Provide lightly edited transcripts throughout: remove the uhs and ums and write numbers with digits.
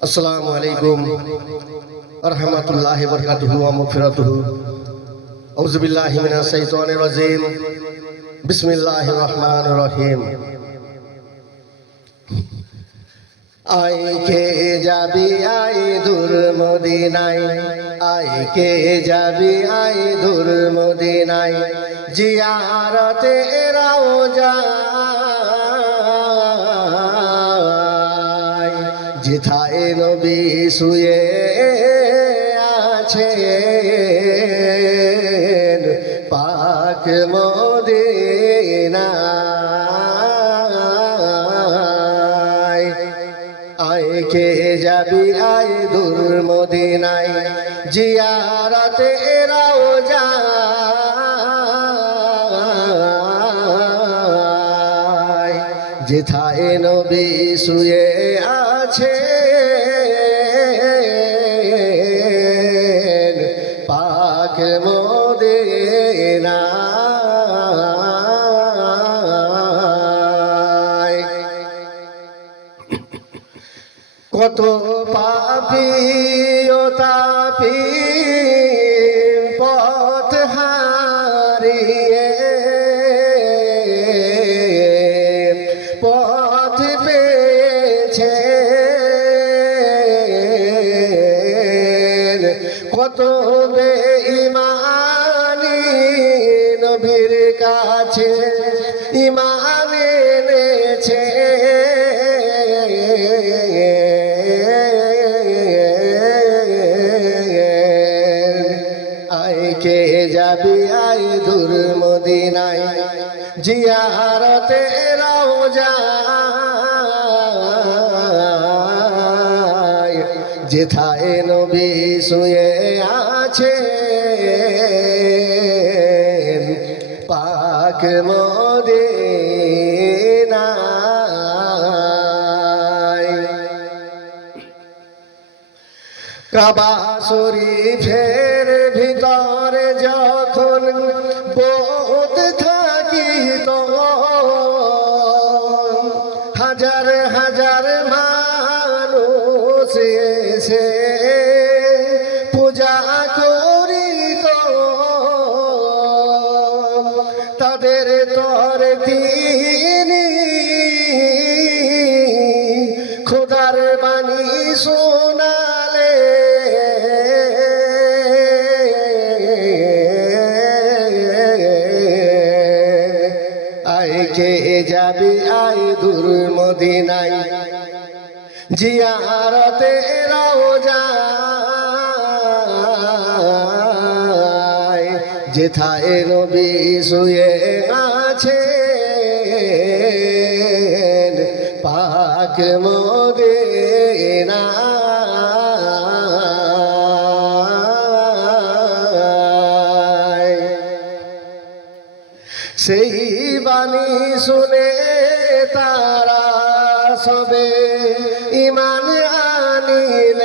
আসসালামু আলাইকুম ওয়া রাহমাতুল্লাহি ওয়া বারাকাতুহু ওয়া মাগফিরাতুহু। আউযু বিল্লাহি মিনাশ শাইতানির রাজীম। বিসমিল্লাহির রহমানির রহিম। আয় কে যাবি আয় দূর মদিনায়, আয় কে যাবি আয় দূর মদিনায়, জিয়ারতে রওজা যেথায় নবী শুয়ে আছেন পাক মদিনায়। আয় কে যাবি আয় দূর মদিনায়, জিয়ারতে রওজা যেথায় নবী শুয়ে আছেন পাক মদিনায়। কত পাপী ও তাপী পথ হারিয়ে পথ পেয়েছে, কত বেঈমানি নবীর কাছে ঈমান এনেছে। আয় কে যাবি আয় দূর মদিনায়, জিয়ারতে রওজা যেথায় নবী শুয়ে আছেন পাক মদিনায়। কাবা শরীফের ভিতরে যখন বোধ থাকিত, হাজার হাজার মানুষ এসে পূজা করিত, তাদের তর তিনি খোদার বাণী শোনালে। আয় কে যাবি আয় দূর মদিনায়, জিয়ারতে রওজা যেথায় নবী শুয়ে আছেন পাক মদিনায়। সেই বাণী শুনে তারা সবে ঈমান আনিলেন,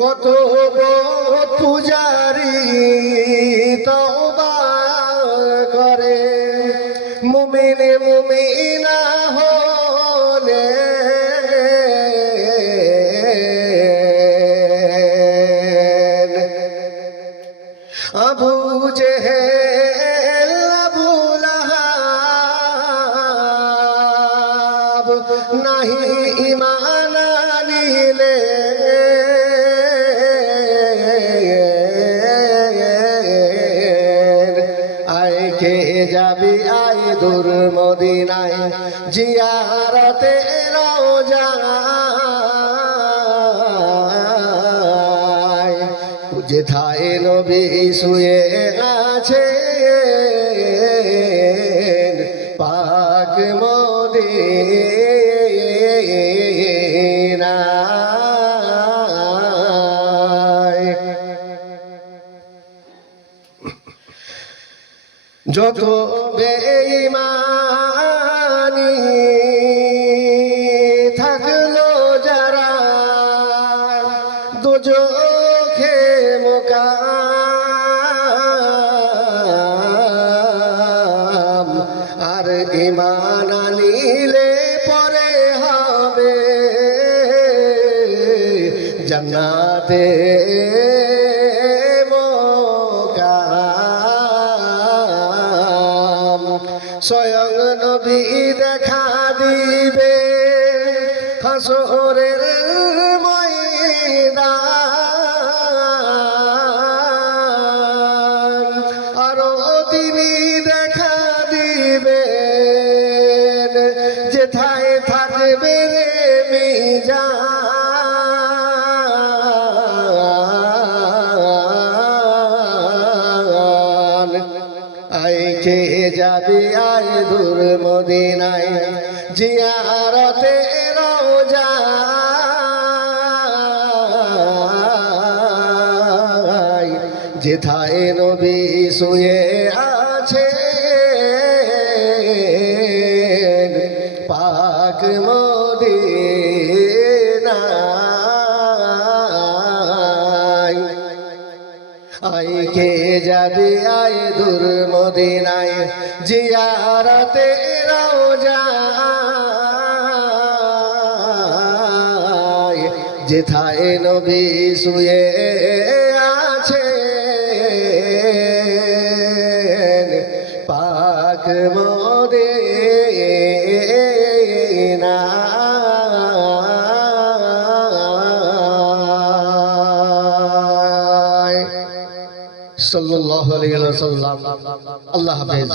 কত পূজারি তওবা করে মুমিন মুমিনা হলে। আবু জেহেল আবু লাহাব নাহি ঈমান আনিলে, আয় কে যাবি আয় দূর মদিনায়, জিয়ারতে রওজা যেথায় নবী শুয়ে আছেন পাক মদিনায়। যত বেঈমানি থাকলো যারা দোজখে মুকাম, আর ঈমান আনিল জান্নাতে মোকাম স্বয়ং নবী দেখা দিবে হাসরের ময়দান আরো তিনি দেখা দিবেন যেথায় থাকবে রে মিজান আইকে যাবি আয় দূর মদিনায় জিয়ারতে রওজা যেথায় নবী শুয়ে আছে পাক মদিনায় আইকে যাবি আয় দূর মদিনায় জিয়ারতে রওজা যেথায় নবী শুয়ে আছে পাক মদিনায় সাল্লাল্লাহু আলাইহি ওয়াসাল্লাম। আল্লাহ হাফেজ।